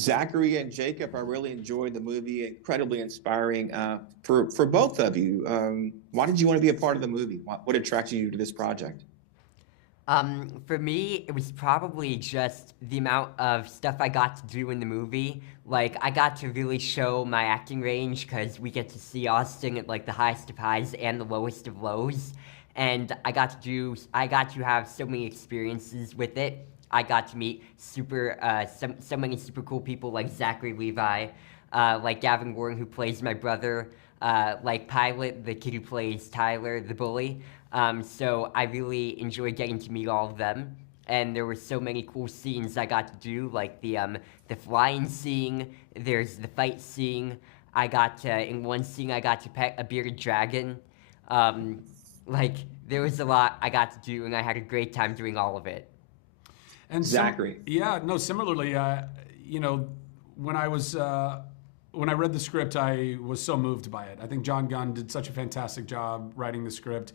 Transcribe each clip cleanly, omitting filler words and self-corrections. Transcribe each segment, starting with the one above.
Zachary and Jacob, I really enjoyed the movie. Incredibly inspiring for both of you. Why did you want to be a part of the movie? What attracted you to this project? For me, it was probably just the amount of stuff I got to do in the movie. Like, I got to really show my acting range because we get to see Austin at like the highest of highs and the lowest of lows. And I got to have so many experiences with it. I got to meet so many super cool people like Zachary Levi, like Gavin Warren, who plays my brother, like Pilot, the kid who plays Tyler, the bully. So I really enjoyed getting to meet all of them. And there were so many cool scenes I got to do, like the flying scene. There's the fight scene. In one scene I got to pet a bearded dragon. Um, like there was a lot I got to do, and I had a great time doing all of it. And Zachary. yeah, no, similarly, you know, when I was, when I read the script, I was so moved by it. I think John Gunn did such a fantastic job writing the script,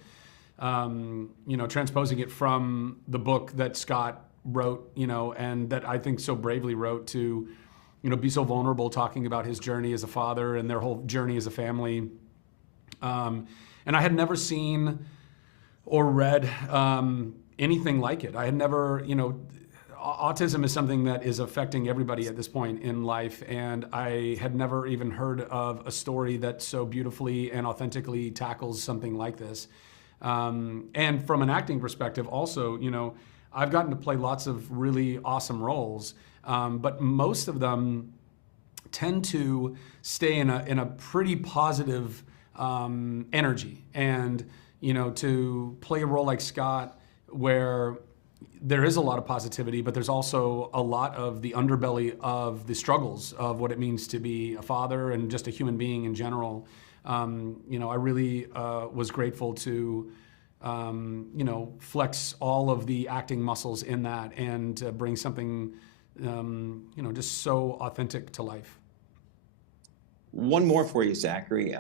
you know, transposing it from the book that Scott wrote, you know, and that I think so bravely wrote to, you know, be so vulnerable talking about his journey as a father and their whole journey as a family. And I had never seen or read anything like it. I had never, you know, autism is something that is affecting everybody at this point in life, and I had never even heard of a story that so beautifully and authentically tackles something like this. And from an acting perspective also, you know, I've gotten to play lots of really awesome roles, but most of them tend to stay in a pretty positive energy. And, you know, to play a role like Scott, where there is a lot of positivity, but there's also a lot of the underbelly of the struggles of what it means to be a father and just a human being in general. You know, I really was grateful to, you know, flex all of the acting muscles in that and bring something, you know, just so authentic to life. One more for you, Zachary.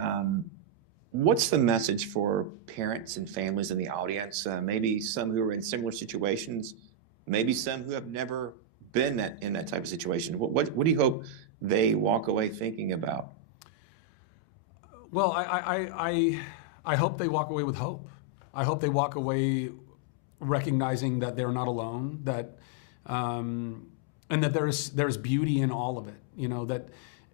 What's the message for parents and families in the audience? Maybe some who are in similar situations, maybe some who have never been in that type of situation. What do you hope they walk away thinking about? Well, I hope they walk away with hope. I hope they walk away recognizing that they're not alone, that and that there's beauty in all of it. You know, that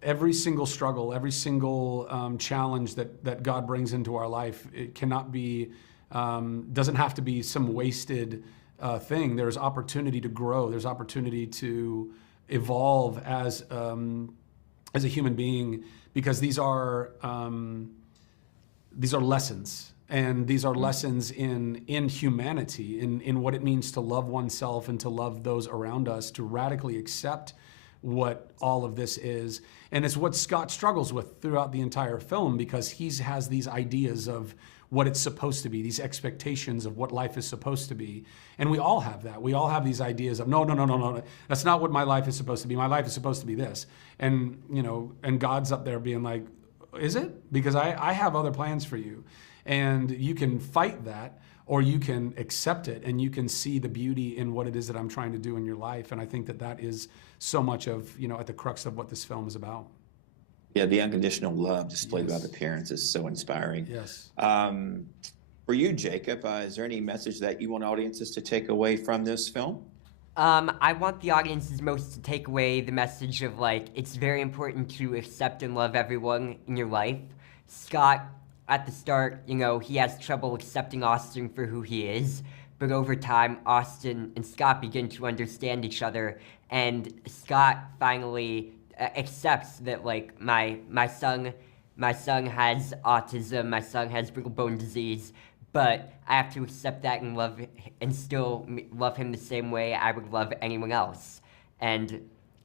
every single struggle, every single challenge that God brings into our life, it cannot be, doesn't have to be some wasted thing. There's opportunity to grow. There's opportunity to evolve as a human being, because these are lessons. And these are lessons in humanity, in what it means to love oneself and to love those around us, to radically accept what all of this is. And it's what Scott struggles with throughout the entire film, because he has these ideas of what it's supposed to be, these expectations of what life is supposed to be. And we all have that. We all have these ideas of, no, that's not what my life is supposed to be. My life is supposed to be this. And, you know, and God's up there being like, is it? Because I have other plans for you. And you can fight that, or you can accept it, and you can see the beauty in what it is that I'm trying to do in your life. And I think that is so much of, you know, at the crux of what this film is about. Yeah, the unconditional love displayed by Yes. the parents is so inspiring. Yes. For you, Jacob, is there any message that you want audiences to take away from this film? I want the audiences most to take away the message of like, it's very important to accept and love everyone in your life. Scott, at the start, you know, he has trouble accepting Austin for who he is, but over time, Austin and Scott begin to understand each other, and Scott finally accepts that, like, my son has autism, my son has brittle-bone disease, but I have to accept that and still love him the same way I would love anyone else. And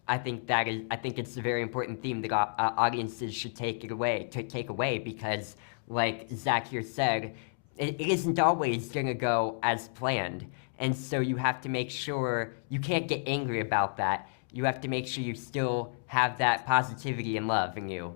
I think it's a very important theme that audiences should take away, because, like Zach here said, it isn't always gonna go as planned. And so you have to make sure you can't get angry about that. You have to make sure you still have that positivity and love in you.